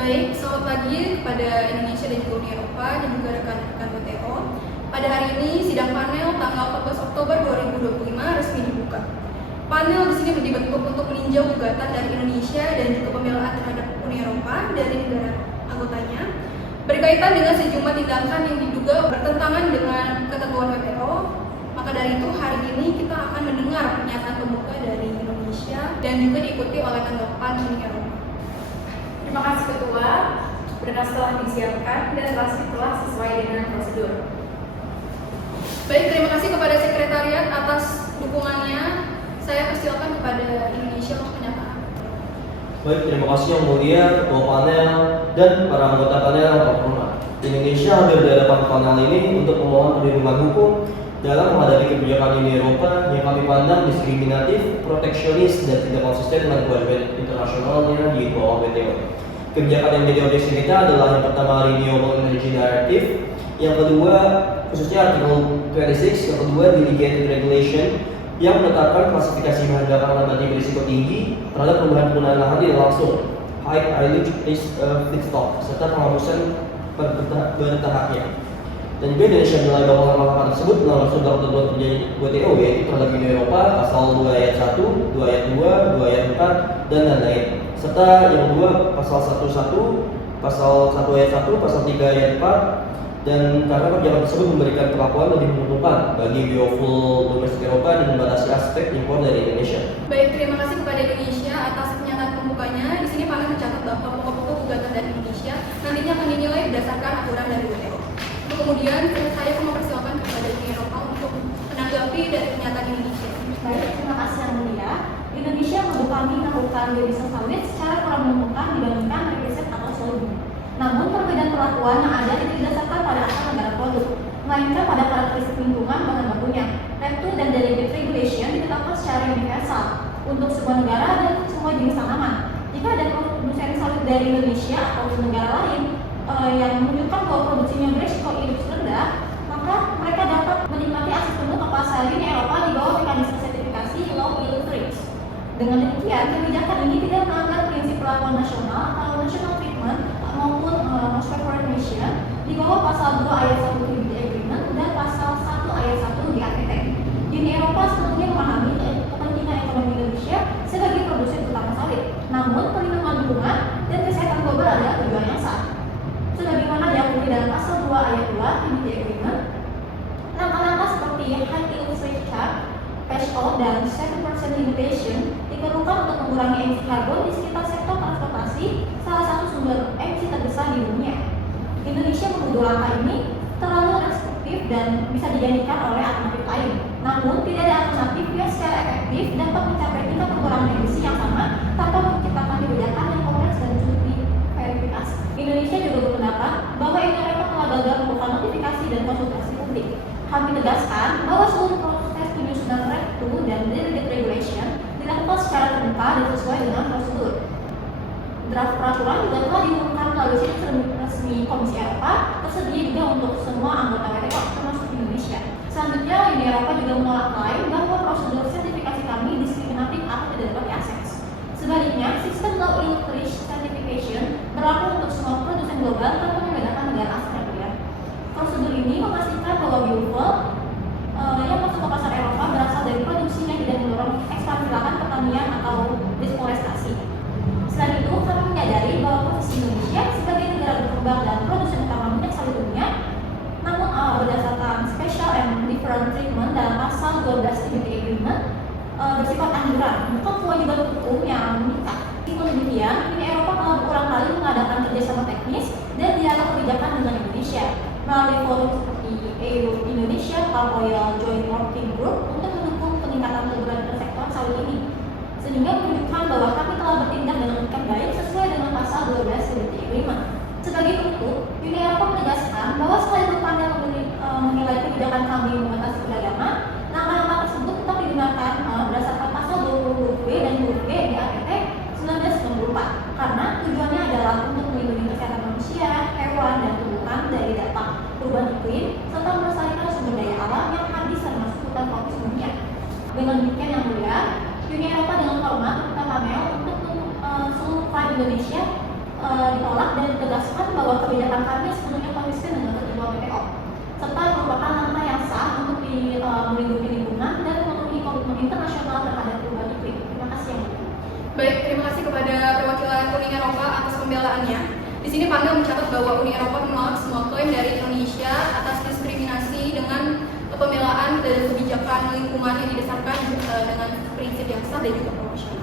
Baik, selamat pagi kepada Indonesia dan juga Uni Eropa dan juga rekan-rekan WTO. Pada hari ini, sidang panel tanggal 14 Oktober 2025 resmi dibuka. Panel di sini dibentuk untuk meninjau gugatan dari Indonesia dan juga pembelaan terhadap Uni Eropa dari negara anggotanya berkaitan dengan sejumlah tindakan yang diduga bertentangan dengan ketentuan WTO. Maka dari itu, hari ini kita akan mendengar pernyataan pembuka dari Indonesia dan juga diikuti oleh tanggapan Uni Eropa. Terima kasih Ketua, berkas telah disiapkan dan telah sesuai dengan prosedur. Baik, terima kasih kepada Sekretariat atas dukungannya. Saya persilakan kepada Indonesia untuk pernyataan. Baik, terima kasih Yang Mulia, Ketua Panel, dan para anggota panel yang terhormat. Indonesia hadir di hadapan panel ini untuk memohon perlindungan hukum dalam menghadapi kebijakan Uni Eropa yang kami pandang diskriminatif, proteksionis, dan tidak konsisten dengan kewajiban internasionalnya di bawah WTO. Kebijakan yang menjadi objek kita adalah yang pertama Renewable Energy Directive, yang kedua khususnya Artikel 26, yang kedua Delegated Regulation yang menetapkan klasifikasi bahan bakar nabati berisiko tinggi terhadap perubahan penggunaan lahan tidak langsung, high mileage feedstock, serta penghapusan bertahapnya. Dan juga Indonesia menilai bahwa langkah tersebut melanggar ketentuan terjadi WTO, yaitu terhadap Uni Eropa pasal 2 ayat 1, 2 ayat 2, 2 ayat 4, dan lain-lain. Serta yang kedua pasal 11, pasal 1 ayat 1, pasal 3 ayat 4, dan karena kebijakan tersebut memberikan perlakuan lebih menguntungkan bagi biofuel domestik Eropa dan membatasi aspek impor dari Indonesia. Baik, terima kasih kepada Indonesia atas pernyataan pembukanya. Di sini panel mencatat bahwa pokok-pokok gugatan dari Indonesia nantinya akan dinilai berdasarkan aturan dari WTO. Kemudian saya akan mempersilakan kepada Uni Eropa untuk menanggapi dari pernyataan Indonesia. Baik, terima kasih Yang Mulia. Indonesia menurut kami melakukan biodiesel sawit secara kurang menguntungkan dibandingkan riset atau sebelumnya. Namun perbedaan perlakuan yang ada tidak didasarkan pada asal negara produk, melainkan pada karakteristik lingkungan bahan bakunya. RED2 dan Delegated Regulation ditetapkan secara universal untuk semua negara dan semua jenis tanaman. Jika ada produsen sawit dari Indonesia atau negara lain yang menunjukkan bahwa produksinya berisiko hidup rendah, maka mereka dapat menikmati akses penuh ke pasar Uni Eropa di bawah mekanisme sertifikasi Low Yield Trees. Dengan demikian, kebijakan ini tidak melanggar prinsip perlakuan nasional atau national treatment maupun most favored nation di bawah pasal 2 ayat 1 TBT Agreement dan pasal 1 ayat 1 di ATT. Uni Eropa sepenuhnya memahami kepentingan ekonomi Indonesia sebagai produsen utama sawit. Namun, perlindungan lingkungan dan kesehatan global adalah tujuan yang sah. Sebagaimana diakui dalam pasal 2 ayat 2 TBT Agreement, langkah-langkah seperti high yield switch chart, patch out, dan 7% limitation diperlukan untuk mengurangi emisi karbon di sekitar sektor transportasi, salah satu sumber emisi terbesar di dunia. Indonesia menuduh langkah ini terlalu restriktif dan bisa digantikan oleh alternatif lain. Namun, tidak ada alternatif yang secara efektif dapat mencapai tingkat pengurangan emisi yang sama tanpa menciptakan kebijakan yang kompleks dan sulit diverifikasi. Indonesia juga berpendapat bahwa Uni Eropa telah gagal melakukan notifikasi dan konsultasi publik. Kami tegaskan bahwa seluruh proses penyusunan RED2 dan Delegated Regulation dilakukan secara terbuka dan sesuai dengan prosedur. Draft peraturan juga telah diumumkan melalui situs resmi Komisi Eropa, tersedia juga untuk semua anggota WTO, termasuk Indonesia. Selanjutnya, Uni Eropa juga menolak klaim bahwa prosedur sertifikasi kami diskriminatif atau tidak dapat diakses. Sebaliknya, sistem Low Yield Trees Certification berlaku untuk semua produsen global tanpa membedakan negara asal dan negara. Prosedur ini memastikan bahwa biofuel yang masuk ke pasar Eropa berasal dari produksi yang tidak mendorong ekspansi lahan pertanian atau deforestasi. Selain itu, kami menyadari bahwa posisi Indonesia sebagai negara berkembang dan produsen utama minyak sawit dunia, namun berdasarkan special and different treatment dalam pasal 12 TBT Agreement bersifat anjuran, bukan kewajiban hukum yang mengikat. Meskipun demikian, Uni Eropa telah berulang kali mengadakan kerjasama teknis dan dialog kebijakan dengan Indonesia melalui forum seperti EU Indonesia Palm Oil Joint Working Group untuk mendukung peningkatan keberlanjutan sektor sawit ini, sehingga menunjukkan bahwa kami telah bertindak dengan etikat baik sesuai dengan pasal 12 TBT Agreement. Sebagai penutup, Uni Eropa menegaskan bahwa sekalipun panel menilai kebijakan kami membatasi perdagangan, langkah-langkah tersebut tetap digunakan berdasarkan pasal 20B dan 20G di ATT 1994 karena tujuannya adalah untuk melindungi kesehatan manusia, hewan, dan tumbuhan dari dampak perubahan iklim serta melestarikan sumber daya alam yang habis termasuk hutan tropis dunia. Dengan demikian Yang Mulia, Uni Eropa dengan hormat meminta panel untuk seluruh klien Indonesia ditolak dan ditegaskan bahwa kebijakan kami sepenuhnya konsisten dengan ketentuan WTO, serta merupakan langkah yang sah untuk melindungi lingkungan dan memenuhi komitmen internasional terhadap perubahan iklim. Terima kasih yang mulia. Baik, terima kasih kepada perwakilan Uni Eropa atas pembelaannya. Di sini panel mencatat bahwa Uni Eropa menolak semua klaim dari Indonesia atas diskriminasi dengan pembelaan dan kebijakan lingkungan yang didasarkan dengan prinsip yang sah dan juga proporsional.